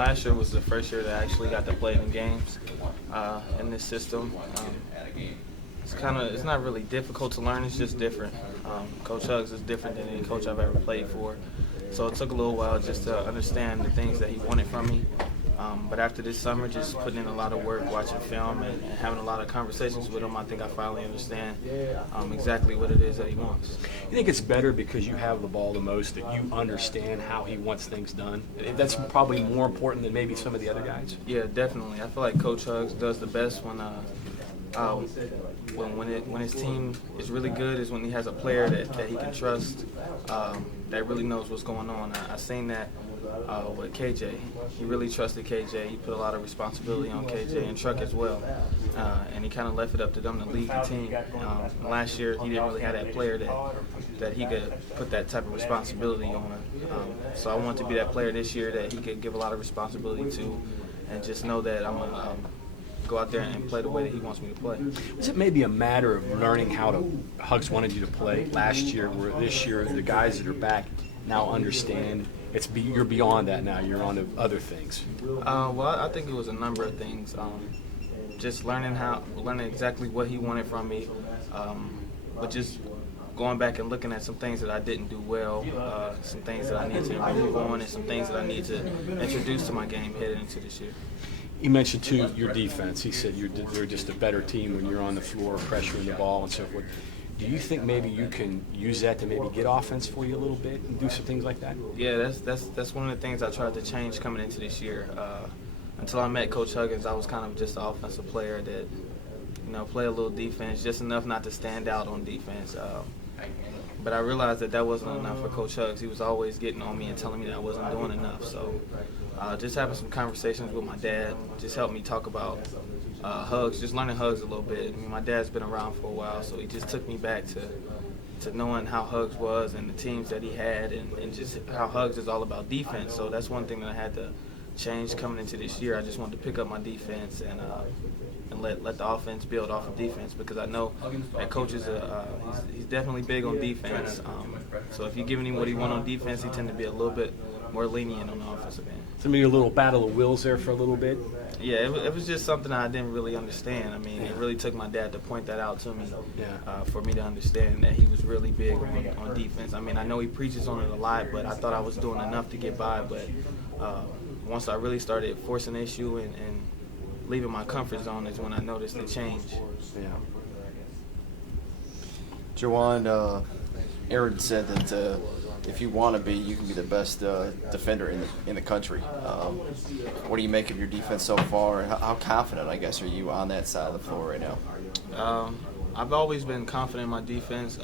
Last year was the first year that I actually got to play in games in this system. It's not really difficult to learn. It's just different. Coach Hugs is different than any coach I've ever played for, so it took a little while just to understand the things that he wanted from me. But after this summer, just putting in a lot of work, watching film, and having a lot of conversations with him, I think I finally understand exactly what it is that he wants. You think it's better because you have the ball the most that you understand how he wants things done? That's probably more important than maybe some of the other guys. Yeah, definitely. I feel like Coach Hugs does the best when his team is really good is when he has a player that he can trust, that really knows what's going on. I seen that with KJ. He really trusted KJ. He put a lot of responsibility on KJ and Truck as well, and he kind of left it up to them to lead the team. Last year, he didn't really have that player that he could put that type of responsibility on. So I want to be that player this year that he could give a lot of responsibility to, and just know that I'm going to go out there and play the way that he wants me to play. Was it maybe a matter of learning how Hugs wanted you to play last year, where this year the guys that are back now understand you're beyond that now, you're on to other things? Well, I think it was a number of things. Just learning exactly what he wanted from me, but just going back and looking at some things that I didn't do well, some things that I need to improve on, and some things that I need to introduce to my game heading into this year. You mentioned, too, your defense. He said you're just a better team when you're on the floor, pressuring the ball and so forth. Do you think maybe you can use that to maybe get offense for you a little bit and do some things like that? Yeah, that's one of the things I tried to change coming into this year. Until I met Coach Huggins, I was kind of just an offensive player that, play a little defense, just enough not to stand out on defense. But I realized that wasn't enough for Coach Hugs. He was always getting on me and telling me that I wasn't doing enough. So just having some conversations with my dad just helped me talk about Hugs, just learning Hugs a little bit. I mean, my dad's been around for a while, so he just took me back to knowing how Hugs was and the teams that he had, and just how Hugs is all about defense. So that's one thing that I had to change coming into this year. I just wanted to pick up my defense and let the offense build off of defense, because I know that coach is he's definitely big on defense. So if you're giving him what he wants on defense, he tends to be a little bit more lenient on the offensive end. So maybe a little battle of wills there for a little bit? Yeah, it was just something I didn't really understand. I mean, it really took my dad to point that out to me for me to understand that he was really big on defense. I mean, I know he preaches on it a lot, but I thought I was doing enough to get by. But once I really started forcing the issue and leaving my comfort zone is when I noticed the change. Yeah. Juwan, Aaron said that if you want to be, you can be the best defender in the country. What do you make of your defense so far? How confident, I guess, are you on that side of the floor right now? I've always been confident in my defense.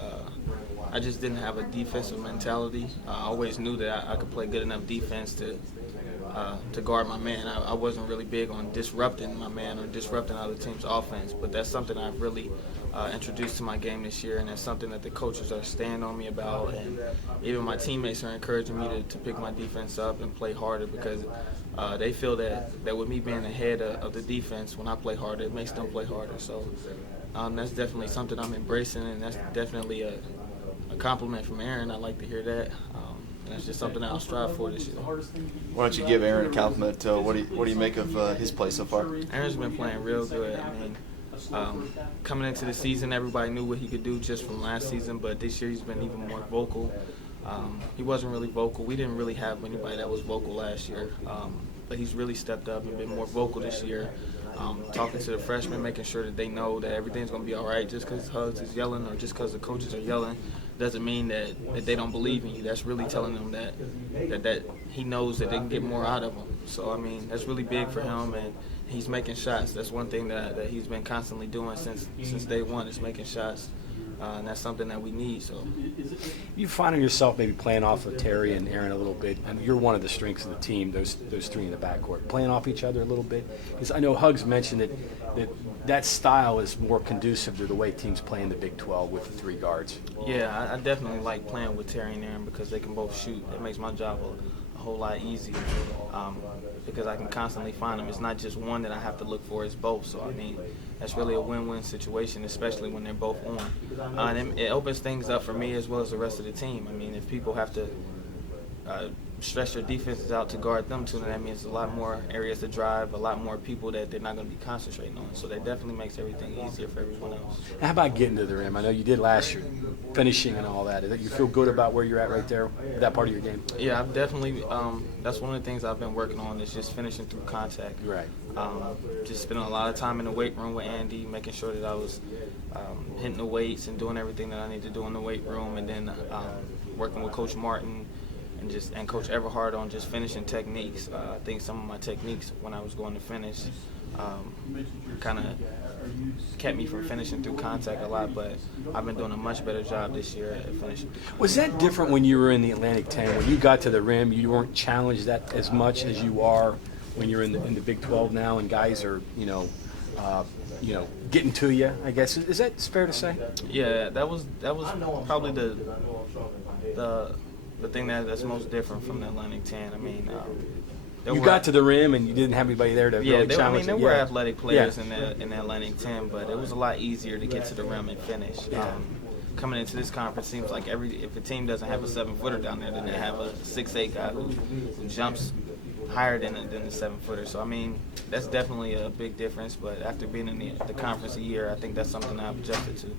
I just didn't have a defensive mentality. I always knew that I could play good enough defense to guard my man. I wasn't really big on disrupting my man or disrupting other team's offense, but that's something I've really introduced to my game this year, and that's something that the coaches are staying on me about, and even my teammates are encouraging me to pick my defense up and play harder, because they feel that with me being ahead of the defense, when I play harder, it makes them play harder. So that's definitely something I'm embracing, and that's definitely a compliment from Aaron. I like to hear that. That's just something I'll strive for this year. Why don't you give Aaron a compliment? What do you make of his play so far? Aaron's been playing real good. I mean, coming into the season, everybody knew what he could do just from last season, but this year he's been even more vocal. He wasn't really vocal. We didn't really have anybody that was vocal last year, but he's really stepped up and been more vocal this year, talking to the freshmen, making sure that they know that everything's going to be all right. Just because Hugs is yelling or just because the coaches are yelling doesn't mean that they don't believe in you. That's really telling them that he knows that they can get more out of him. So, I mean, that's really big for him, and he's making shots. That's one thing that he's been constantly doing since day one, is making shots. And that's something that we need. So, You finding yourself maybe playing off of Terry and Aaron a little bit, and you're one of the strengths of the team, those three in the backcourt, playing off each other a little bit? Because I know Hugs mentioned that style is more conducive to the way teams play in the Big 12 with the three guards. Yeah, I definitely like playing with Terry and Aaron because they can both shoot. It makes my job a whole lot easier because I can constantly find them. It's not just one that I have to look for, it's both. So, I mean, that's really a win-win situation, especially when they're both on. And it opens things up for me as well as the rest of the team. I mean, if people have to stretch their defenses out to guard them too, and that means a lot more areas to drive, a lot more people that they're not going to be concentrating on. So that definitely makes everything easier for everyone else. How about getting to the rim? I know you did last year, finishing and all that. You feel good about where you're at right there, that part of your game? Yeah, I've definitely. That's one of the things I've been working on is just finishing through contact. Right. Just spending a lot of time in the weight room with Andy, making sure that I was hitting the weights and doing everything that I need to do in the weight room, and then working with Coach Martin and Coach Everhart on just finishing techniques. I think some of my techniques when I was going to finish kind of kept me from finishing through contact a lot, but I've been doing a much better job this year at finishing. Was that different when you were in the Atlantic 10? When you got to the rim, you weren't challenged that as much as you are when you're in the Big 12 now, and guys are, getting to you, I guess. Is that fair to say? Yeah, that was probably the thing that's most different from the Atlantic 10. I mean, you got to the rim and you didn't have anybody there to really challenge. There were athletic players in the Atlantic 10, but it was a lot easier to get to the rim and finish. Yeah. Coming into this conference, seems like if a team doesn't have a 7-footer down there, then they have a 6'8" guy who jumps higher than the 7-footer. So I mean, that's definitely a big difference. But after being in the conference a year, I think that's something I've adjusted to.